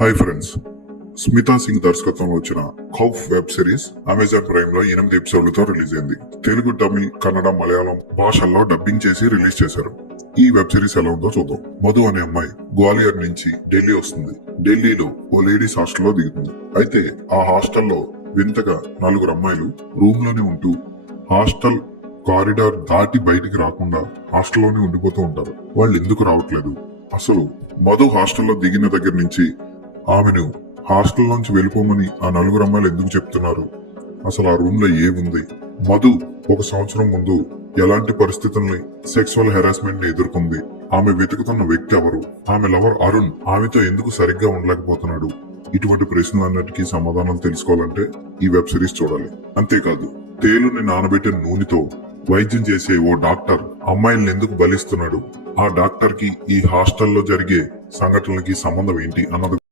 Hi friends, Smita Singh దర్శకత్వంలో వచ్చిన ఖౌఫ్ web series Amazon prime లో 8 ఎపిసోడ్లతో రిలీజ్ అయింది. తెలుగు, తమిళ్, కన్నడ, మలయాళం భాషల్లో డబ్బింగ్ చేసి రిలీజ్ చేశారు. ఈ వెబ్ సిరీస్ ఎలా ఉందో చూద్దాం. మధు అనే అమ్మాయి గ్వాలియర్ నుంచి ఢిల్లీ వస్తుంది. ఢిల్లీలో ఓ లేడీస్ హాస్టల్లో దిగుతుంది. అయితే ఆ హాస్టల్లో వింతగా 4 అమ్మాయిలు రూమ్ లోనే ఉంటూ హాస్టల్ కారిడార్ దాటి బయటికి రాకుండా హాస్టల్లోనే ఉండిపోతూ ఉంటారు. వాళ్ళు ఎందుకు రావట్లేదు? అసలు మధు హాస్టల్లో దిగిన దగ్గర నుంచి ఆమెను హాస్టల్ నుంచి వెళ్ళిపోమని ఆ 4 అమ్మాయిలు ఎందుకు చెప్తున్నారు? అసలు ఆ రూమ్ లో ఏముంది? మధు 1 సంవత్సరం ముందు ఎలాంటి పరిస్థితుల్ని, సెక్సువల్ హెరాస్మెంట్ ని ఎదుర్కొంది? ఆమె వెతుకుతున్న వ్యక్తి ఎవరు? ఆమె లవర్ అరుణ్ ఆమెతో ఎందుకు సరిగ్గా ఉండలేకపోతున్నాడు? ఇటువంటి ప్రశ్నలన్నిటికీ సమాధానాలు తెలుసుకోవాలంటే ఈ వెబ్ సిరీస్ చూడాలి. అంతేకాదు, తేలుని నానబెట్టిన నూనెతో వైద్యం చేసే ఓ డాక్టర్ అమ్మాయిల్ని ఎందుకు బలిస్తున్నాడు? ఆ డాక్టర్ కి ఈ హాస్టల్లో జరిగే సంఘటనలకి సంబంధం ఏంటి అన్నది